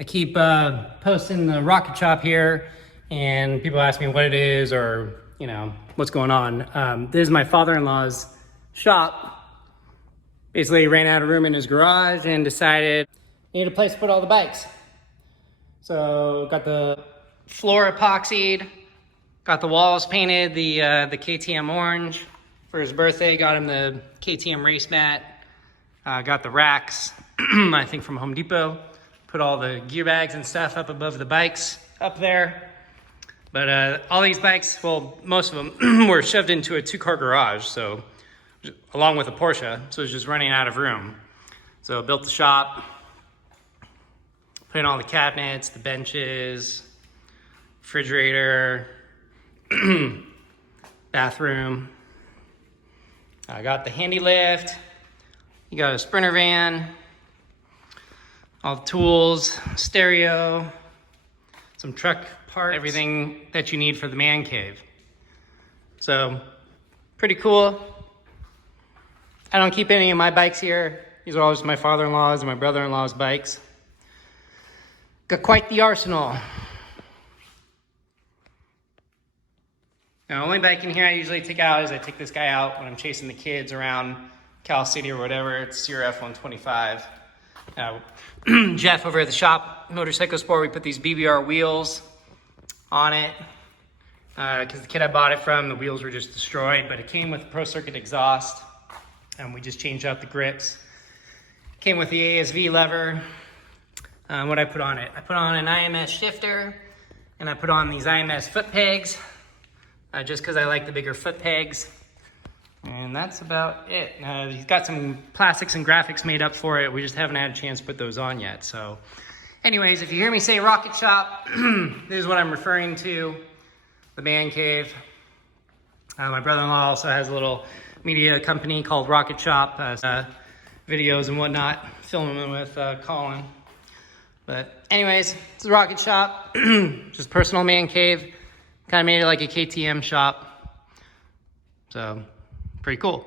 I keep posting the Rocketshop here, and people ask me what it is or, you know, what's going on. This is my father-in-law's shop. Basically, he ran out of room in his garage and decided he needed a place to put all the bikes. So got the floor epoxied, got the walls painted, the KTM orange. For his birthday, got him the KTM race mat. Got the racks, I think from Home Depot. Put all the gear bags and stuff up above the bikes up there. But all these bikes, well, most of them were shoved into a 2-car garage, so along with a Porsche, so it's just running out of room. So built the shop, put in all the cabinets, the benches, refrigerator, bathroom. I got the handy lift. You got a Sprinter van, all the tools, stereo, some truck parts, everything that you need for the man cave. So, pretty cool. I don't keep any of my bikes here. These are all just my father-in-law's and my brother-in-law's bikes. Got quite the arsenal. Now, the only bike in here I usually take out is I take this guy out when I'm chasing the kids around Cal City or whatever. It's your F-125. Jeff over at the shop, Motorcycle Sport, we put these BBR wheels on it because the kid I bought it from, the wheels were just destroyed, but it came with Pro Circuit exhaust, and we just changed out the grips. Came with the ASV lever. What I put on it? I put on an IMS shifter, and I put on these IMS foot pegs, just because I like the bigger foot pegs. And that's about it. He's got some plastics and graphics made up for it. We just haven't had a chance to put those on yet. So anyways, if you hear me say Rocketshop, this is what I'm referring to, the man cave. My brother-in-law also has a little media company called Rocketshop, videos and whatnot, filming with Colin. But anyways, it's the Rocketshop, just personal man cave. Kind of made it like a KTM shop. So, pretty cool.